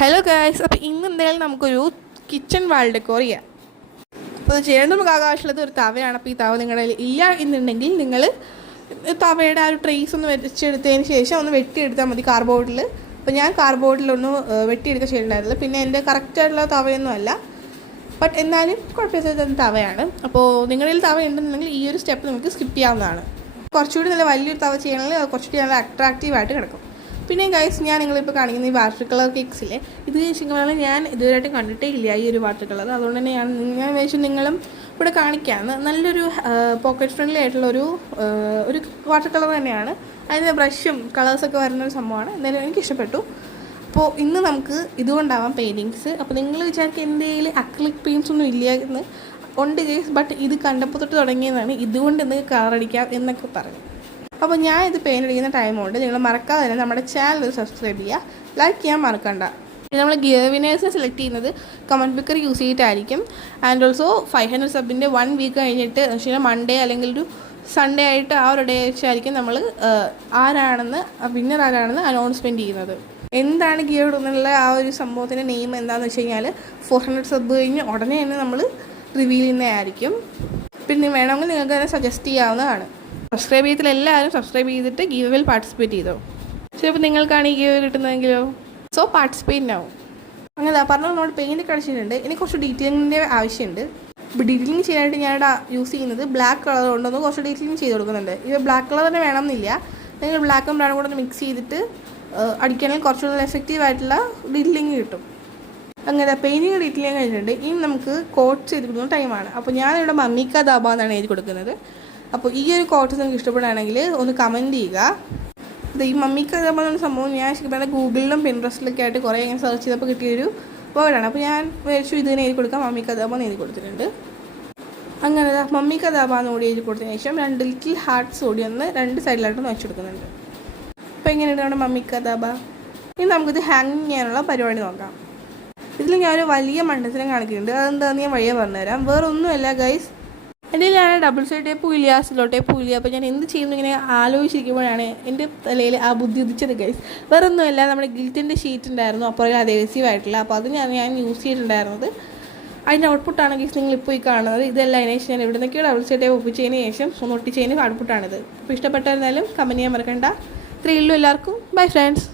Hello guys, അപ്പോൾ ഇന്ന് എന്തായാലും നമുക്കൊരു കിച്ചൺ വാൾ ഡെക്കോർ ചെയ്യാം. അപ്പോൾ അത് ചെയ്യാൻ നമുക്ക് ആവശ്യമുള്ളത് ഒരു തവയാണ്. അപ്പോൾ ഈ തവ നിങ്ങളുടെ കയ്യിൽ ഇല്ല എന്നുണ്ടെങ്കിൽ നിങ്ങൾ തവയുടെ ആ ഒരു ട്രേസ് ഒന്ന് വെച്ചെടുത്തതിന് ശേഷം ഒന്ന് വെട്ടിയെടുത്താൽ മതി കാർബോർഡിൽ. അപ്പോൾ ഞാൻ കാർബോർഡിലൊന്ന് വെട്ടിയെടുക്കാൻ ചെയ്തിട്ടുണ്ടായിരുന്നില്ല. പിന്നെ എൻ്റെ കറക്റ്റായിട്ടുള്ള തവയൊന്നും അല്ല, ബട്ട് എന്നാലും കുഴപ്പമില്ലാത്ത തവയാണ്. അപ്പോൾ നിങ്ങളുടെ കയ്യിൽ തവ ഉണ്ടെന്നുണ്ടെങ്കിൽ ഈ ഒരു സ്റ്റെപ്പ് നമുക്ക് സ്കിപ്പ് ചെയ്യാവുന്നതാണ്. കുറച്ചുകൂടി നല്ല വലിയൊരു തവ ചെയ്യണമെങ്കിൽ അത് കുറച്ചുകൂടി നല്ല അട്രാക്റ്റീവായിട്ട് കിടക്കും. പിന്നെ ഗൈസ്, ഞാൻ നിങ്ങളിപ്പോൾ കാണിക്കുന്ന ഈ വാട്ടർ കളർ കേക്ക്സിലെ ഇത് ശരിക്കും ഞാൻ ഇതുവരെയായിട്ട് കണ്ടിട്ടേ ഇല്ല ഈ ഒരു വാട്ടർ കളർ. അതുകൊണ്ട് തന്നെ ഞാൻ വിചാരിച്ചു നിങ്ങളും ഇവിടെ കാണിക്കാമെന്ന്. നല്ലൊരു പോക്കറ്റ് ഫ്രണ്ട്ലി ആയിട്ടുള്ളൊരു ഒരു വാട്ടർ കളർ തന്നെയാണ്. അതിൻ്റെ ബ്രഷും കളേഴ്സൊക്കെ വരുന്നൊരു സംഭവമാണ്. എന്തായാലും എനിക്ക് ഇഷ്ടപ്പെട്ടു. അപ്പോൾ ഇന്ന് നമുക്ക് ഇതുകൊണ്ടാവാം പെയിൻറ്റിങ്സ്. അപ്പോൾ നിങ്ങൾ വിചാരിക്കുക എന്തെങ്കിലും അക്രിലിക് പെയിൻറ്റ്സ് ഒന്നും ഇല്ല എന്ന് ഉണ്ട് ഗൈസ്, ബട്ട് ഇത് കണ്ടപ്പോൾ തൊട്ട് തുടങ്ങിയതാണ് ഇതുകൊണ്ട് എന്തെങ്കിലും കളർ അടിക്കാം എന്നൊക്കെ പറഞ്ഞു. അപ്പോൾ ഞാൻ ഇത് പെയിൻ്റ് അടിക്കുന്ന ടൈമുണ്ട്. നിങ്ങൾ മറക്കാതെ തന്നെ നമ്മുടെ ചാനൽ സബ്സ്ക്രൈബ് ചെയ്യുക, ലൈക്ക് ചെയ്യാൻ മറക്കണ്ട. നമ്മൾ ഗിയർ വിനേഴ്സ് സെലക്ട് ചെയ്യുന്നത് കമൻറ്റ് പിക്കർ യൂസ് ചെയ്തിട്ടായിരിക്കും. ആൻഡ് ഓൾസോ 500 സബിൻ്റെ 1 വീക്ക് കഴിഞ്ഞിട്ട് വെച്ചാൽ മൺഡേ അല്ലെങ്കിൽ ഒരു സൺഡേ ആയിട്ട് ആ ഒരു ഡേ വെച്ചായിരിക്കും നമ്മൾ ആരാണെന്ന് വിന്നർ ആരാണെന്ന് അനൗൺസ്മെൻറ്റ് ചെയ്യുന്നത്. എന്താണ് ഗിയർ എന്നുള്ള ആ ഒരു സംഭവത്തിൻ്റെ നെയിം എന്താണെന്ന് വെച്ച് കഴിഞ്ഞാൽ 400 സബ് കഴിഞ്ഞ് ഉടനെ തന്നെ നമ്മൾ റിവീൽ ചെയ്യുന്നതായിരിക്കും. പിന്നെ വേണമെങ്കിൽ നിങ്ങൾക്ക് തന്നെ സജസ്റ്റ് ചെയ്യാവുന്നതാണ്. സബ്സ്ക്രൈബ് ചെയ്തിട്ട് എല്ലാവരും സബ്സ്ക്രൈബ് ചെയ്തിട്ട് ഗീവയിൽ പാർട്ടിസിപ്പേറ്റ് ചെയ്തോ. ചിലപ്പോൾ നിങ്ങൾക്കാണ് ഈ ഗീവ് കിട്ടുന്നതെങ്കിലോ. സോ പാർട്ടിസിപ്പേറ്റ് ആവും. അങ്ങനെ പറഞ്ഞാൽ നമ്മൾ പെയിൻറ്റ് കളിച്ചിട്ടുണ്ട്. ഇനി കുറച്ച് ഡീറ്റെയിലിങ്ങിൻ്റെ ആവശ്യമുണ്ട്. ഇപ്പോൾ ഡീറ്റെയിലിംഗ് ചെയ്യാനായിട്ട് ഞാനിവിടെ യൂസ് ചെയ്യുന്നത് ബ്ലാക്ക് കളർ കൊണ്ടൊന്ന് കുറച്ച് ഡീറ്റെയിലിംഗ് ചെയ്ത് കൊടുക്കുന്നുണ്ട്. ഇത് ബ്ലാക്ക് കളർ തന്നെ വേണമെന്നില്ല. നിങ്ങൾ ബ്ലാക്കും ബ്രൗണും കൂടെ ഒന്ന് മിക്സ് ചെയ്തിട്ട് അടിക്കുകയാണെങ്കിൽ കുറച്ചുകൂടി എഫക്റ്റീവ് ആയിട്ടുള്ള ഡീറ്റെയിലിംഗ് കിട്ടും. അങ്ങനെ പെയിൻറ്റിങ് ഡീറ്റെയിലിംഗ് കഴിഞ്ഞിട്ടുണ്ട്. ഇനി നമുക്ക് കോട്ട് ചെയ്ത് കൊടുക്കുന്ന ടൈമാണ്. അപ്പോൾ ഞാനിവിടെ മമ്മിക്ക ദാബ എന്നാണ് എഴുതി കൊടുക്കുന്നത്. അപ്പോൾ ഈ ഒരു കോട്ട് നിങ്ങൾക്ക് ഇഷ്ടപ്പെടുകയാണെങ്കിൽ ഒന്ന് കമൻറ്റ് ചെയ്യുക. ഇത് ഈ മമ്മിക്ക ദാബ എന്ന സംഭവം ഞാൻ ശരിക്കും ഗൂഗിളിലും പിൻട്രസ്റ്റിലൊക്കെ ആയിട്ട് കുറേ ഞാൻ സെർച്ച് ചെയ്തപ്പോൾ കിട്ടിയൊരു വേർഡാണ്. അപ്പോൾ ഞാൻ വിചാരിച്ചു ഇതിനെ എഴുതി കൊടുക്കാം, മമ്മിക്ക ദാബ എന്ന് എഴുതി കൊടുത്തിട്ടുണ്ട്. അങ്ങനെ മമ്മിക്ക ദാബ എന്ന് കൂടി എഴുതി കൊടുത്തതിന് ശേഷം 2 ലിറ്റിൽ ഹാർട്ട്സ് കൂടി ഒന്ന് 2 സൈഡിലായിട്ടൊന്ന് വെച്ച് കൊടുക്കുന്നുണ്ട്. അപ്പോൾ എങ്ങനെയുണ്ട് നമ്മുടെ മമ്മിക്ക ദാബ. ഇനി നമുക്കിത് ഹാങ്ങിങ് ചെയ്യാനുള്ള പരിപാടി നോക്കാം. ഇതിൽ ഞാനൊരു വലിയ മണ്ടത്തിനും കാണിക്കുന്നുണ്ട്. അതെന്താണെന്ന് ഞാൻ വഴിയെ പറഞ്ഞുതരാം. വേറെ ഒന്നുമല്ല ഗൈസ്, എൻ്റെ ഞാൻ ഡബിൾ സൈഡ് ടേപ്പും ഇല്ല, സിലോ ടേപ്പും ഇല്ല. അപ്പോൾ ഞാൻ എന്ത് ചെയ്യുന്നു ഇങ്ങനെ ആലോചിച്ചിരിക്കുമ്പോഴാണ് എൻ്റെ തലയിൽ ആ ബുദ്ധി ഉദിച്ചത് ഗൈസ്. വേറെ ഒന്നുമല്ല, നമ്മുടെ ഗിൽറ്റിൻ്റെ ഷീറ്റ് ഉണ്ടായിരുന്നു, അപ്പോൾ അഡേസീവ് ആയിട്ടില്ല. അപ്പോൾ അത് ഞാൻ യൂസ് ചെയ്തിട്ടുണ്ടായിരുന്നത്. അതിൻ്റെ ഔട്ട്പുട്ടാണ് ഗൈസ് നിങ്ങളിപ്പോൾ ഈ കാണുന്നത്. ഇതെല്ലാം അതിന് ശേഷം ഞാൻ എവിടെ നിന്നൊക്കെയോ ഡബിൾ സൈഡ് ടേപ്പ് ഒപ്പിച്ചതിന് ശേഷം ഒട്ടിച്ചതിന് ഔട്ട്പുട്ടാണിത്. അപ്പോൾ ഇഷ്ടപ്പെട്ടായിരുന്നാലും കമൻറ്റ് ചെയ്യാൻ മറക്കണ്ട. ഇത്രയേ ഉള്ളൂ. എല്ലാവർക്കും ബൈ ഫ്രണ്ട്സ്.